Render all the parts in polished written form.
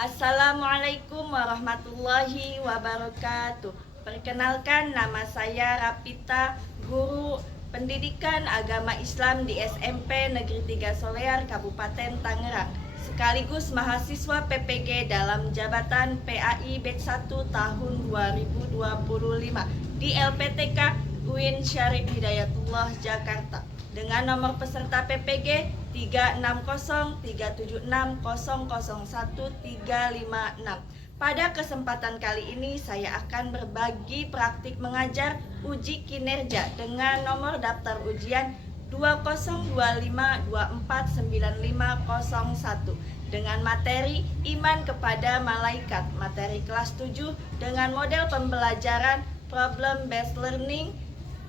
Assalamualaikum warahmatullahi wabarakatuh. Perkenalkan, nama saya Rapita, guru pendidikan agama Islam di SMP Negeri 3 Solear, Kabupaten Tangerang, sekaligus mahasiswa PPG dalam jabatan PAI Batch 1 tahun 2025 di LPTK UIN Syarif Hidayatullah Jakarta dengan nomor peserta PPG 360300135. Pada kesempatan kali ini saya akan berbagi praktik mengajar uji kinerja dengan nomor daftar ujian 2025249501 dengan materi iman kepada malaikat, materi kelas 7 dengan model pembelajaran problem based learning.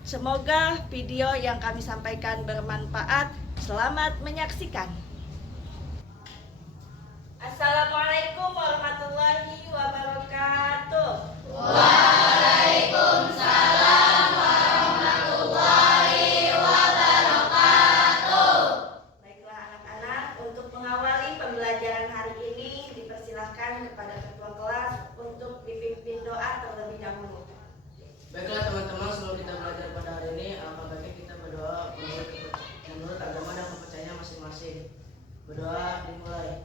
Semoga video yang kami sampaikan bermanfaat. Selamat menyaksikan. Assalamualaikum warahmatullahi wabarakatuh. Waalaikumsalam warahmatullahi wabarakatuh. Baiklah anak-anak, untuk mengawali pembelajaran hari ini dipersilahkan kepada ketua kelas untuk dipimpin doa terlebih dahulu. Baiklah teman-teman, sebelum kita belajar pada hari ini, apa baiknya kita berdoa menurut agama dan kepercayaan masing-masing. Berdoa dimulai.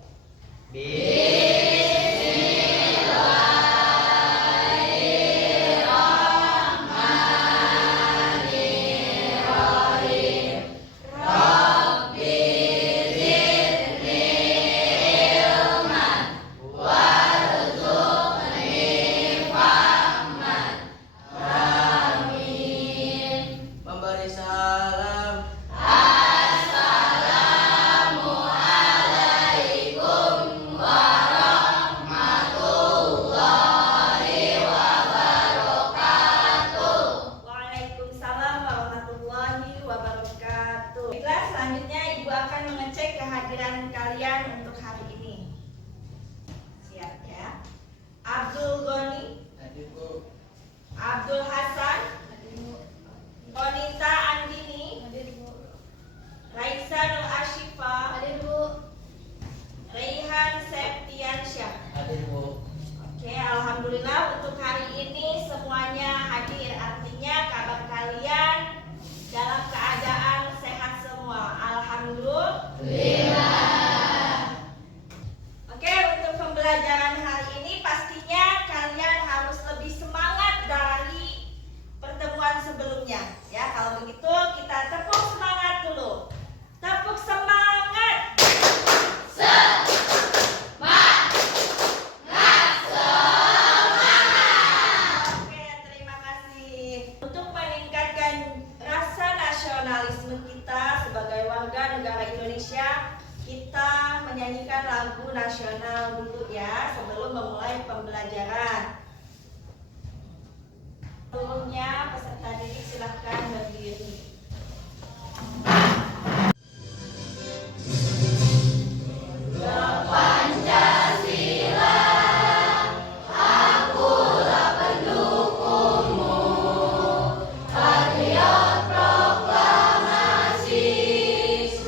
Memberi salam. Assalamualaikum warahmatullahi wabarakatuh. Waalaikumsalam warahmatullahi wabarakatuh. Baiklah, selanjutnya Ibu akan mengecek kehadiran kalian untuk hari ini. Siap ya. Abdul Goni, Hadir Bu. Abdul Hasan, Konita Andini, Raisa Nur Ashifa, Raihan Septiansyah. Hadir Bu. Oke, alhamdulillah untuk hari ini semuanya hadir. Artinya kabar kalian dalam keadaan sehat semua. Alhamdulillah. Oke, untuk pembelajaran hari ini pastinya kalian harus lebih semangat dari pertemuan sebelumnya. Ya, kalau begitu kita tepuk semangat dulu. Tepuk semangat. Oke, terima kasih. Untuk meningkatkan rasa nasionalisme kita sebagai warga negara Indonesia, kita menyanyikan lagu nasional dulu ya sebelum memulai pembelajaran. Sebelumnya peserta didik silahkan berdiri. Pancasila, akulah pendukungmu, patriot proklamasi,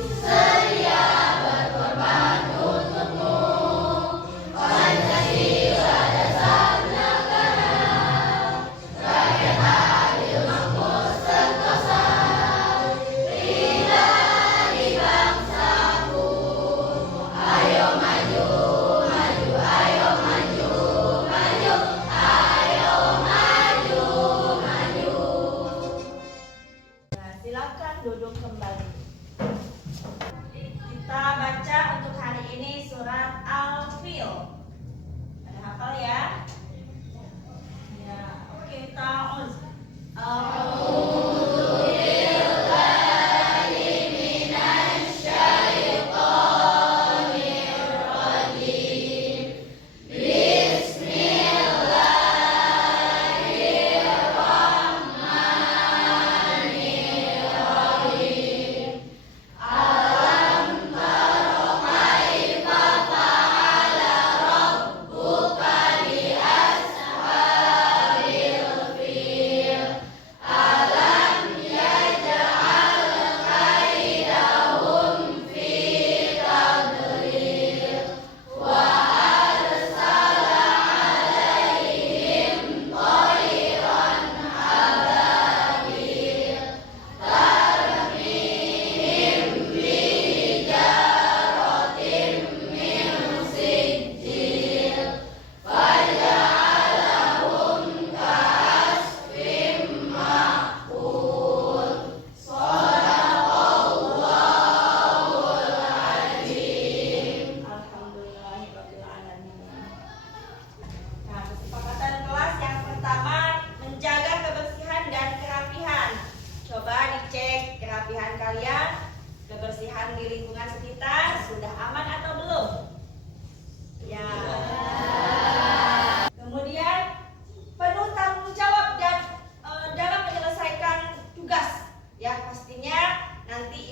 sedia berkorban untukmu. Pancasila dasar negara, rakyat adil makmur sentosa, dari bangsaku. Ayo maju, maju, ayo maju, maju, ayo maju, maju. Nah, silakan duduk kembali. Kita baca untuk hari ini surat Al-Fil. Ada hafal ya? Ya, oke, ta'uz. Bukan di ashabil fil. Alam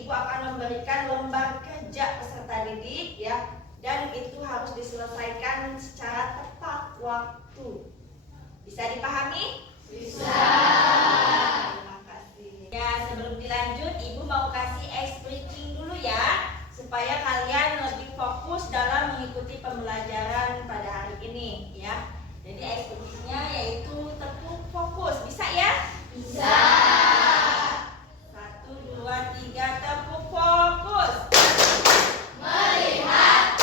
Ibu akan memberikan lembar kerja peserta didik ya, dan itu harus diselesaikan secara tepat waktu. Bisa dipahami? Bisa. Terima kasih. Ya, sebelum dilanjut, Ibu mau kasih ice breaking dulu ya, supaya kalian lebih fokus dalam mengikuti pembelajaran pada hari ini ya. Jadi ice breakingnya yaitu tepuk fokus. Bisa ya? Bisa. 1, 2, 3, tepuk fokus. Melihat,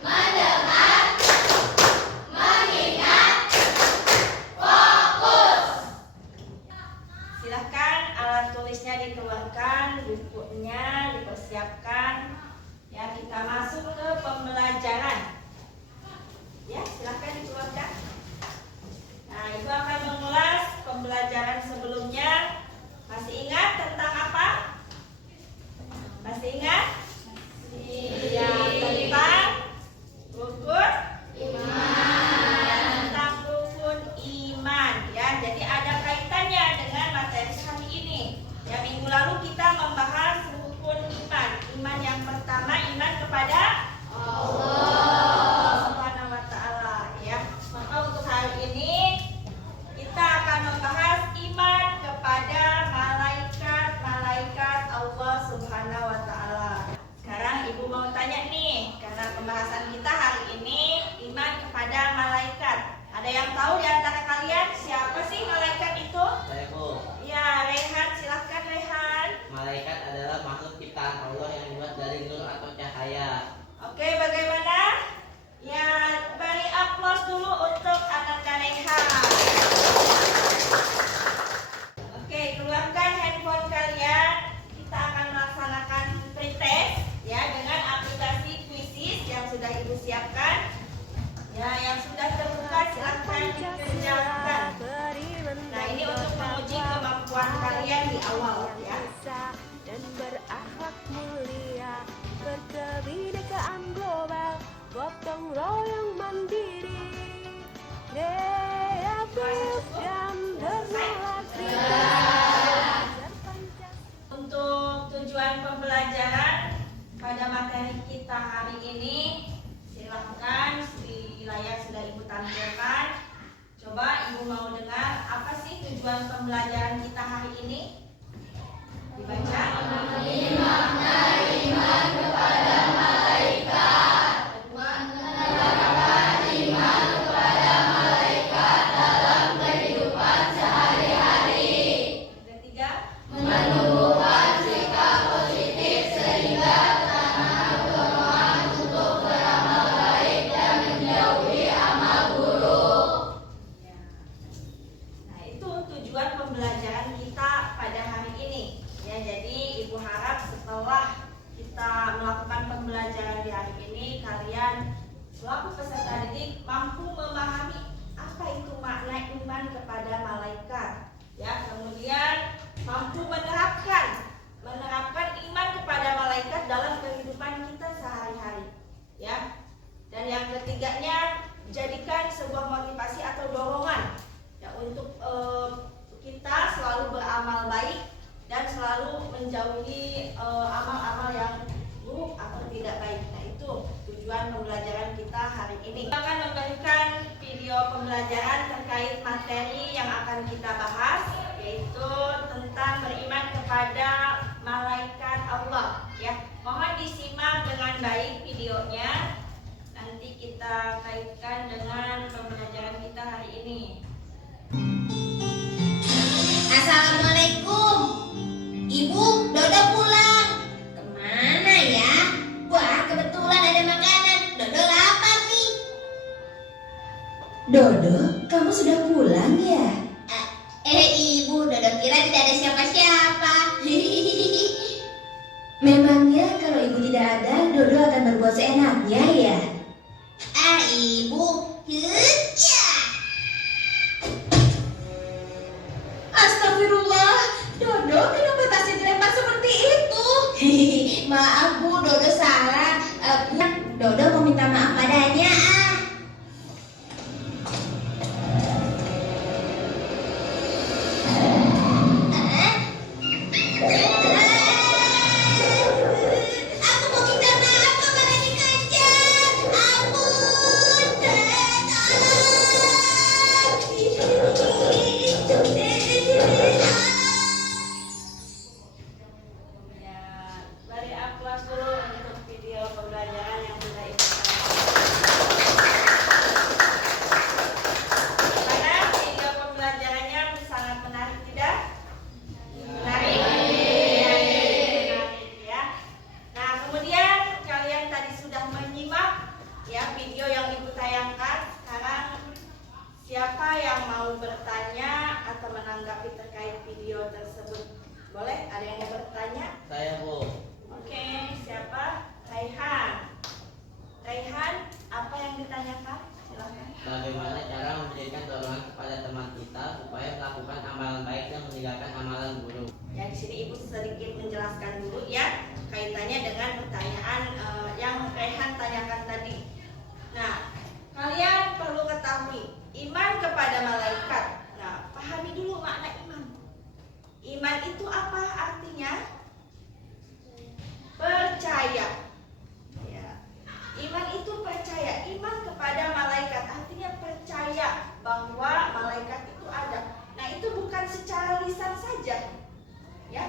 mendengar, mengingat, fokus. Silahkan alat tulisnya dikeluarkan, bukunya dipersiapkan. Ya, kita masuk ke pembelajaran. Ya, silahkan dikeluarkan. Nah, Ibu akan mengulas pembelajaran sebelumnya. Masih ingat tentang apa? Masih ingat? Ya, tentang rukun iman. Ya, tentang rukun iman. Ya, jadi ada kaitannya dengan materi hari ini. Ya, minggu lalu kita membahas rukun iman. Iman yang pertama, iman kepada Allah Subhanahu wa Ta'ala. Ya, maka untuk hari ini kita akan membahas iman kepada malaikat Allah Subhanahu wa Ta'ala. Sekarang Ibu mau tanya nih, karena pembahasan kita hari ini iman kepada malaikat. Ada yang tahu di antara kalian siapa sih malaikat itu? Saya Bu. Ya, Rehan, silahkan Rehan. Malaikat adalah makhluk ciptaan Allah yang dibuat dari nur atau cahaya. Oke, bagaimana? Ya, beri aplaus dulu untuk anak Rehan. Oke, keluarkan handphone kalian. Kita akan melaksanakan pretest ya dengan aplikasi Quizzes yang sudah Ibu siapkan. Ya, yang sudah terbuka silahkan dikerjakan. Nah, ini untuk menguji kemampuan kalian di awal ya. Dan berakhlak mulia, berkebinekaan global, gotong royong mandiri, kreatif dan bernolak Untuk tujuan pembelajaran pada materi kita hari ini, silahkan di layar sudah Ibu tampilkan. Coba Ibu mau dengar apa sih tujuan pembelajaran kita hari ini? Dibaca. Menerapkan iman kepada malaikat. Menerapkan iman kepada malaikat dalam kehidupan sehari-hari. Ketiga. Menumbuhkan sikap positif sehingga tanah dorongan untuk beramal baik dan menjauhi amal buruk. Ya. Nah, itu tujuan pembelajaran kita pada hari ini. Ya, jadi Ibu harap setelah kita melakukan pembelajaran di hari ini, kalian selaku peserta didik mampu memahami apa itu makna iman kepada malaikat. Ya, kemudian mampu menerapkan iman kepada malaikat dalam kehidupan kita sehari-hari. Ya. Dan yang ketiganya, jadikan sebuah motivasi atau dorongan ya untuk kita selalu beramal baik dan selalu menjauhi amal-amal yang buruk atau tidak baik. Nah, itu tujuan pembelajaran kita hari ini. Kita akan memberikan video pembelajaran terkait materi yang akan kita bahas, yaitu tentang beriman kepada malaikat Allah. Ya, mohon disimak dengan baik videonya. Nanti kita kaitkan dengan pembelajaran kita hari ini. Assalamualaikum. Ibu, Dodo pulang. Kemana ya? Wah, kebetulan ada makanan. Dodo lapar nih. Dodo, kamu sudah pulang ya? Ibu, Dodo kira tidak ada siapa-siapa. Memangnya kalau ibu tidak ada, Dodo akan berbuat seenaknya ya? Ibu. Hujah. Astagfirullah, Dodo kenapa tasnya dilempar seperti itu? Maaf Bu, Dodo salah. Dodo mau minta maaf padanya. ya, kaitannya dengan pertanyaan yang Rehan tanyakan tadi. Nah, kalian perlu ketahui iman kepada malaikat. Nah, pahami dulu makna iman. Iman itu apa artinya? Percaya. Ya. Iman itu percaya. Iman kepada malaikat artinya percaya bahwa malaikat itu ada. Nah, itu bukan secara lisan saja. Ya.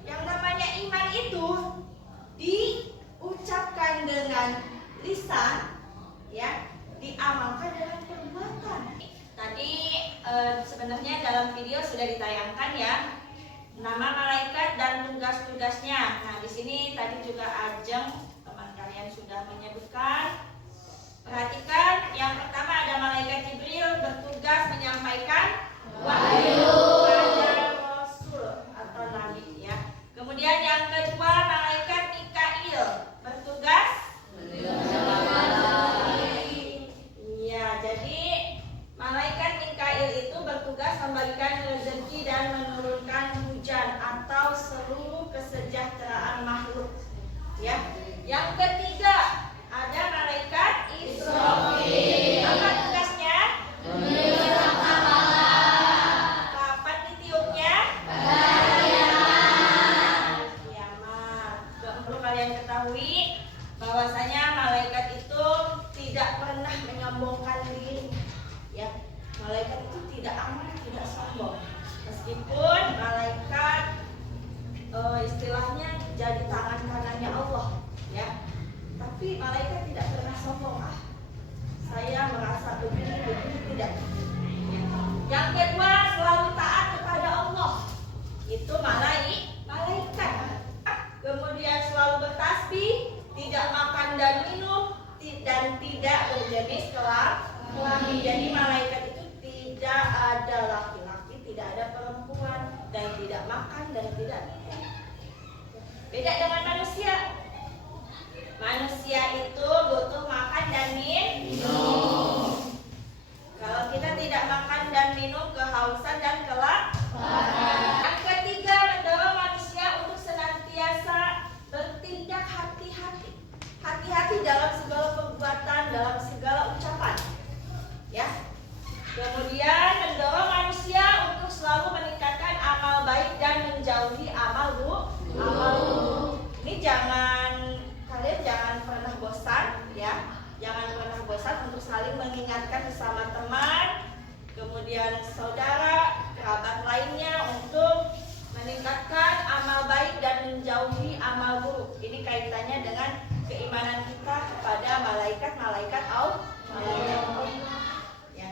Yang namanya iman itu diucapkan dengan lisan, ya, diamalkan dengan perbuatan. Tadi sebenarnya dalam video sudah ditayangkan ya, nama malaikat dan tugas-tugasnya. Nah, di sini tadi juga Ajeng teman kalian sudah menyebutkan. Perhatikan, yang pertama ada malaikat Jibril bertugas menyampaikan wahyu kepada Rasul atau Nabi ya. Kemudian yang kedua malaikat Mikail bertugas iya, jadi malaikat Mikail itu bertugas membagikan rezeki dan menurunkan hujan atau seluruh kesejahteraan makhluk ya. Yang ketiga ada malaikat Israfil. Apa tugasnya? Kapan ditiupnya? Kiamat. Perlu kalian ketahui bahwasanya malaikat itu tidak pernah menyombongkan diri. Ya, malaikat itu tidak aman, tidak sombong. Meskipun malaikat istilahnya jadi tangan kanannya Allah, ya. Tapi malaikat tidak pernah sombong. Saya merasa begini tidak. Ya. Yang kedua selalu taat kepada Allah. Itu malaikat. Kemudian selalu bertasbih, tidak makan dan minum, dan tidak berjenis kelamin. Jadi malaikat itu tidak ada laki-laki, tidak ada perempuan, dan tidak makan dan tidak minum. Beda dengan manusia. Manusia itu butuh makan dan minum. Kalau kita tidak makan dan minum, kehausan dan kelaparan. Yang ketiga, mendorong manusia untuk senantiasa bertindak hati-hati. Hati-hati dalam segala perbuatan, dalam segala ucapan. Ya. Kemudian mendorong manusia untuk selalu meningkatkan amal baik dan menjauhi amal buruk. Ini kalian jangan pernah bosan ya. Jangan pernah bosan untuk saling mengingatkan sesama teman, kemudian saudara, kerabat lainnya untuk meningkatkan amal baik dan menjauhi amal buruk. Ini kaitannya dengan keimanan kita kepada malaikat Allah. Ya.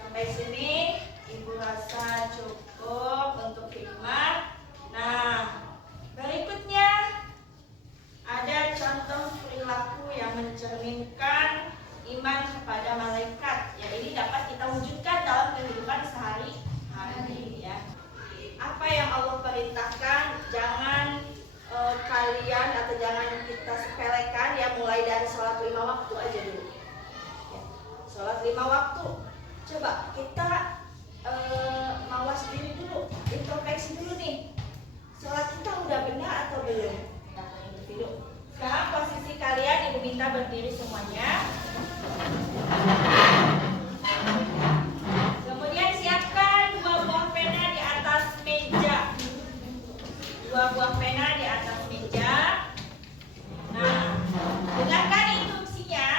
Sampai sini Ibu rasa cukup untuk hikmah. Nah, berikutnya ada contoh perilaku yang mencerminkan iman kepada malaikat. Ya, ini dapat kita wujudkan dalam kehidupan sehari-hari ya. Apa yang Allah perintahkan jangan kalian atau jangan kita sepelekan ya, mulai dari sholat 5 waktu aja dulu. Ya, sholat 5 waktu. Coba kita mawas diri dulu, introspeksi dulu nih. Sholat kita udah benar atau belum? Individu. Sekarang posisi kalian Ibu minta berdiri semuanya. Kemudian siapkan 2 buah pena di atas meja. 2 buah pena di atas meja. Nah, dengarkan instruksinya.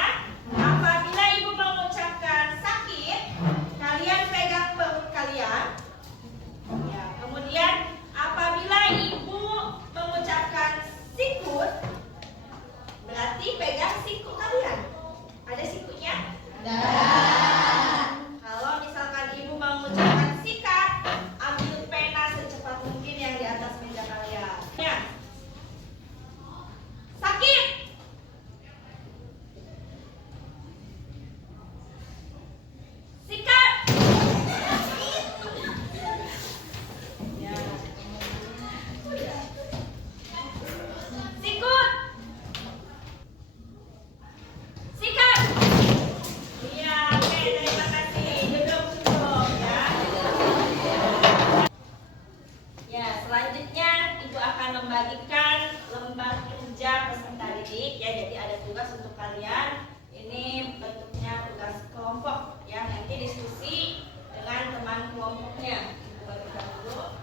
Apabila Ibu mengucapkan sakit, kalian pegang perut kalian. Ya, kemudian apabila Ibu mengucapkan sikut, berarti pegang siku kalian. Ada sikunya? Ada. Kalau misalkan Ibu mengucapkan sikat, ambil pena secepat mungkin yang di atas meja kalian. Ya. membagikan lembar kerja peserta didik ya. Jadi ada tugas untuk kalian. Ini bentuknya tugas kelompok ya. Nanti diskusi dengan teman kelompoknya. Bagikan dulu.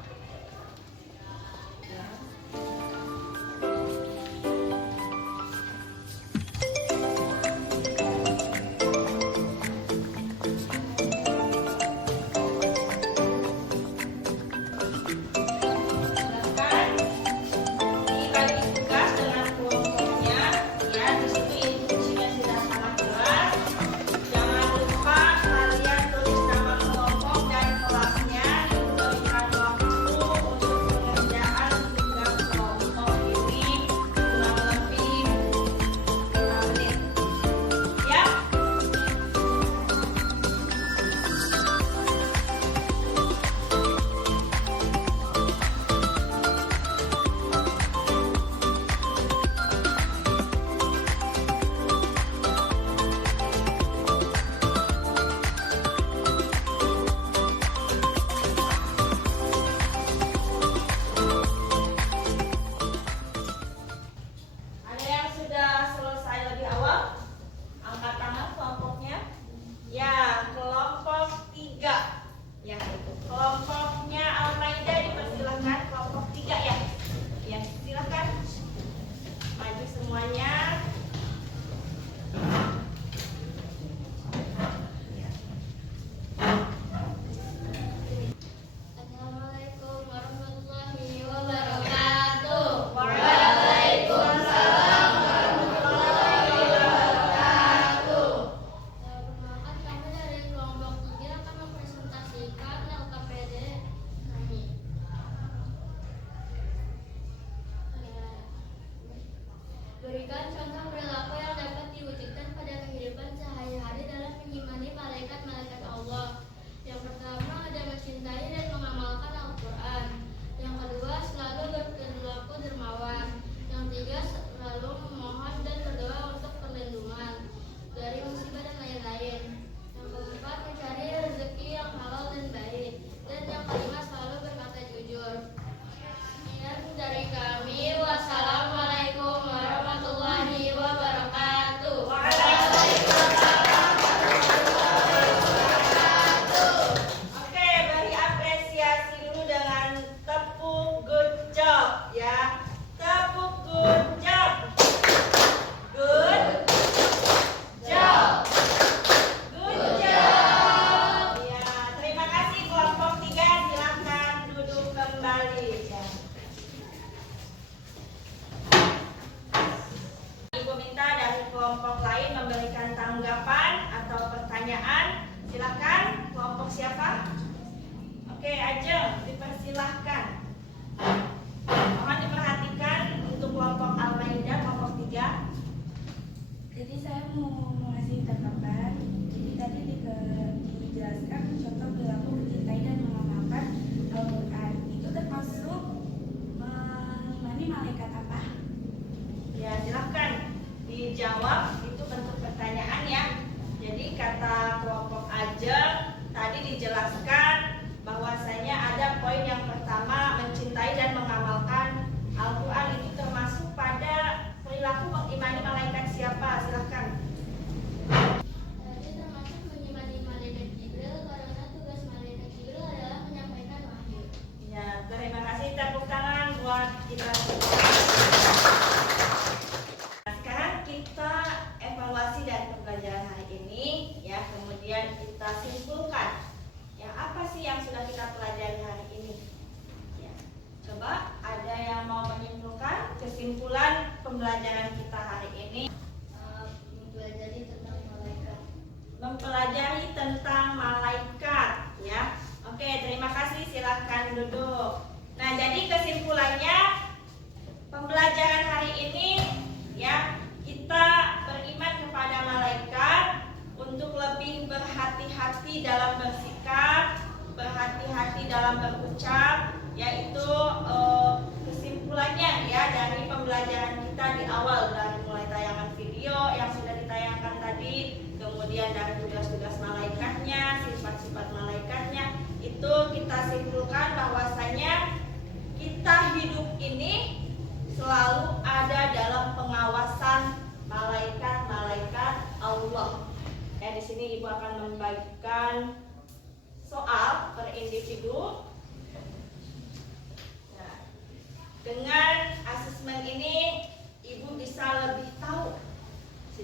Berikan contoh perilaku yang dapat diwujudkan pada kehidupan sehari-hari dalam mengimani malaikat-malaikat Allah. Yang pertama ada mencintai dan mengamalkan Al-Quran. Yang kedua selalu berperilaku dermawan. Yang tiga selalu memohon dan berdoa untuk perlindungan dari musibah dan lain-lain. Yang keempat mencari rezeki yang halal dan baik. Dan yang kelima selalu berkata jujur. Sekian dari kami. Wassalamualaikum warahmatullahi wabarakatuh. Oke, beri apresiasi dulu dengan tepuk good job ya. Tepuk good job. Good job. Good job. Ya, terima kasih kelompok 3. Silakan duduk kembali ya. Ibu minta dari kelompok lain memberikan tanggapan atau pertanyaan. Silakan, kelompok siapa? Oke, Ajeng, dipersilahkan. Mohon diperhatikan untuk kelompok Al-Maidah, kelompok 3. Jadi saya mau mengasih tanggapan. Jadi tadi dijelaskan contoh perilaku mencintai dan mengamalkan Al-Quran. Itu termasuk mengimani malaikat apa? Ya, silakan dijawab. Itu bentuk pertanyaan ya. Jadi kata kelompok Ajeng tadi dijelaskan bahwasanya ada poin yang pertama mencintai dan mengamalkan Al-Quran. Itu termasuk pada perilaku mengimani malaikat siapa? Silakan. Tadi termasuk mengimani malaikat Jibril karena tugas malaikat Jibril adalah menyampaikan wahyu. Ya, terima kasih. Tepuk tangan buat kita semua. Nah, sekarang kita evaluasi dari pembelajaran hari ini ya, kemudian kita simpulkan ya apa sih yang sudah kita pelajari hari ini ya. Coba ada yang mau menyimpulkan kesimpulan pembelajaran kita hari ini? Mempelajari tentang malaikat. Mempelajari tentang malaikat ya. Oke, terima kasih, silahkan duduk. Nah, jadi kesimpulannya pembelajaran hari ini ya, kita beriman kepada malaikat untuk lebih berhati-hati dalam bersikap, berhati-hati dalam berucap, yaitu kesimpulannya ya dari pembelajaran kita di awal, dari mulai tayangan video yang sudah ditayangkan tadi, kemudian dari tugas-tugas malaikatnya, sifat-sifat malaikatnya, itu kita simpulkan bahwasanya kita hidup ini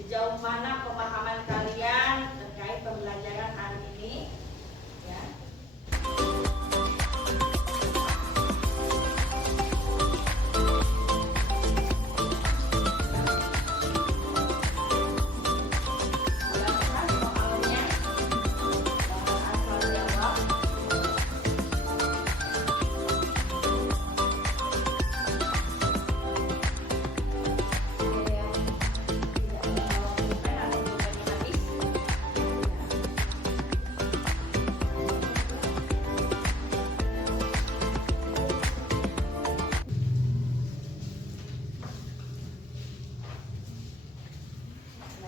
sejauh mana pemahaman kalian terkait pembelajaran hari ini, ya.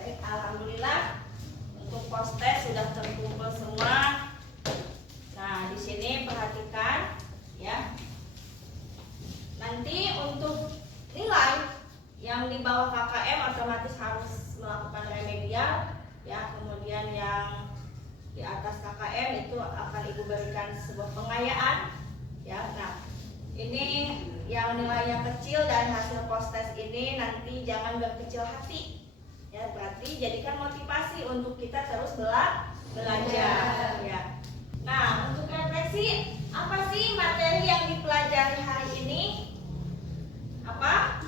Baik, alhamdulillah untuk post-test sudah terkumpul semua. Nah, di sini perhatikan ya. Nanti untuk nilai yang di bawah KKM otomatis harus melakukan remedial ya. Kemudian yang di atas KKM itu akan Ibu berikan sebuah pengayaan ya. Nah, ini yang nilainya kecil dan hasil post-test ini nanti jangan berkecil hati. Ya, berarti jadikan motivasi untuk kita terus belajar ya. Nah, untuk refleksi, apa sih materi yang dipelajari hari ini? Apa?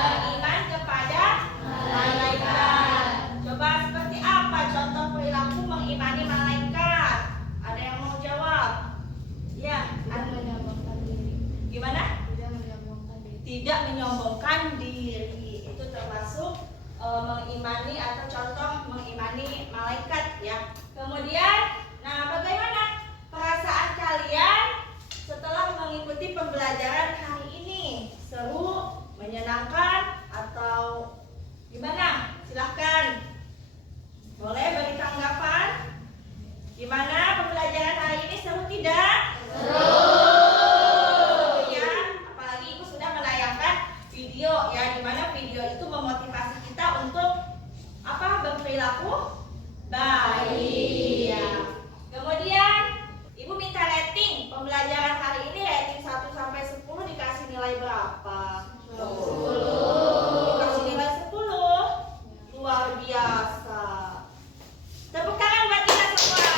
Beriman kepada malaikat. Coba seperti apa contoh perilaku mengimani malaikat? Ada yang mau jawab? Ya, gimana? Tidak menyombongkan diri. Termasuk mengimani atau contoh mengimani malaikat ya. Kemudian, nah bagaimana perasaan kalian setelah mengikuti pembelajaran hari ini? Seru, menyenangkan, atau gimana? Silahkan, boleh beri tanggapan. Gimana pembelajaran hari ini, seru tidak? Seru. Video ya, dimana video itu memotivasi kita untuk apa? Berperilaku baik ya. Kemudian Ibu minta rating pembelajaran hari ini, rating 1 sampai 10 dikasih nilai berapa? 10. Dikasih nilai 10. Luar biasa. Tepuk tangan buat kita semua.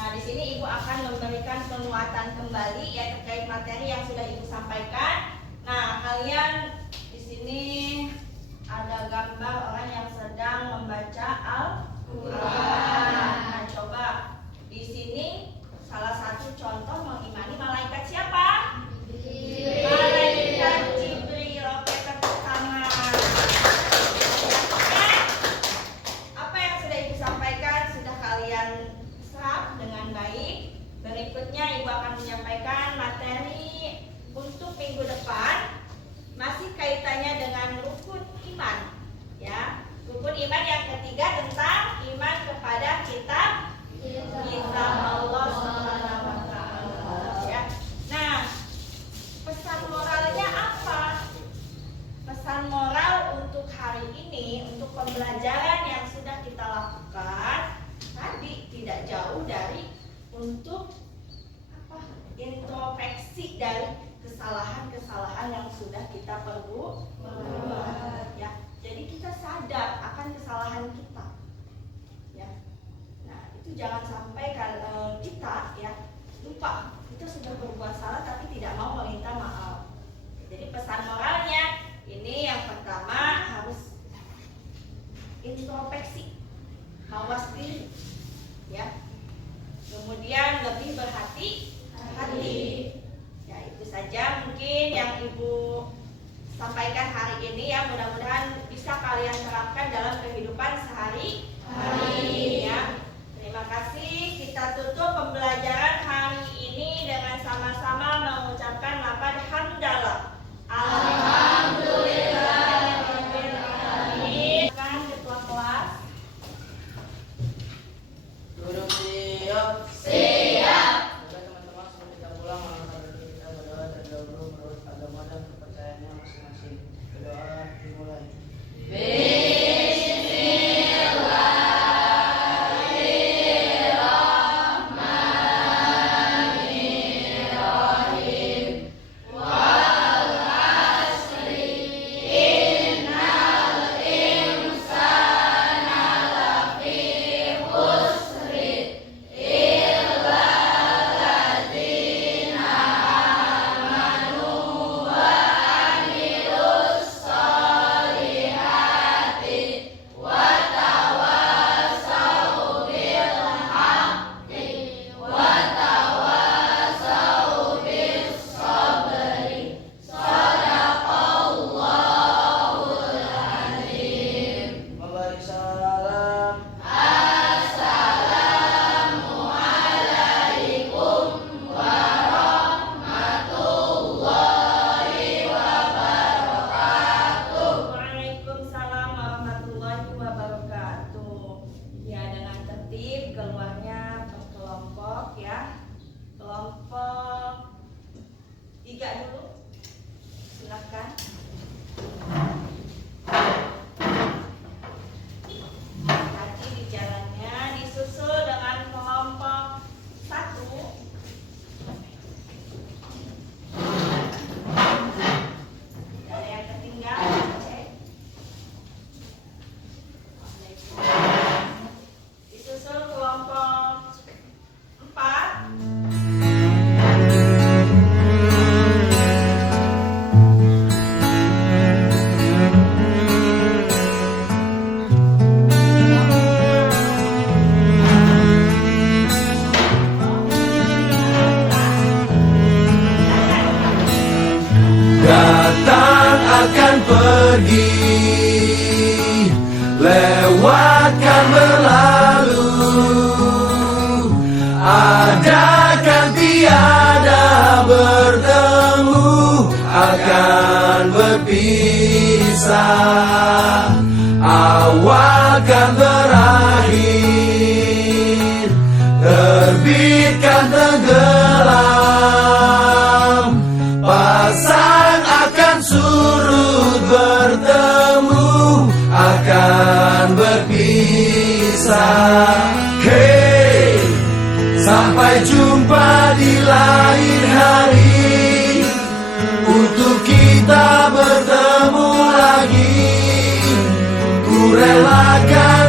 Nah, di sini Ibu akan memberikan penguatan kembali ya terkait materi yang sudah Ibu sampaikan. Nah, kalian di sini ada gambar orang yang sedang membaca Al-Qur'an. Nah, coba di sini salah satu contoh mengimani malaikat siapa? Malaikat Jibril. Oke, tepuk tangan. Apa yang sudah Ibu sampaikan sudah kalian serap dengan baik. Berikutnya Ibu akan menyampaikan materi untuk minggu depan, masih kaitannya dengan rukun iman ya. Rukun iman yang ketiga tentang iman kepada kitab Allah Subhanahu wa taala ya. Nah, pesan moralnya apa? Pesan moral untuk hari ini, untuk pembelajaran yang sudah kita lakukan tadi tidak jauh dari untuk apa? Introspeksi dari kesalahan-kesalahan yang sudah kita perbuat ya. Jadi kita sadar akan kesalahan kita ya. Nah, itu jangan sampai kita ya lupa kita sudah berbuat salah tapi tidak mau meminta maaf. Jadi pesan moralnya ini yang pertama harus introspeksi, mawas diri ya. Kemudian lebih berhati-hati. Ya, itu saja mungkin yang Ibu sampaikan hari ini ya. Mudah-mudahan bisa kalian terapkan dalam kehidupan sehari-hari ya. Terima kasih. Kita tutup pembelajaran hari ini dengan sama-sama mengucapkan lafaz hamdalah. Alhamdulillahirobbilalamin. Kan ketua kelas. Duduk siap. Siap. Oke teman-teman, sebelum kita pulang, maka kita berdoa terdahulu menurut agama dan kepercayaannya masing-masing. Berdoa dimulai. Bismillahirrahmanirrahim. ada kan tiada bertemu, akan berpisah. Awal kan berakhir, terbit kan tenggelam. Pasang akan surut, bertemu akan berpisah. Hey, sampai jumpa di lain hari, untuk kita bertemu lagi. Ku relakan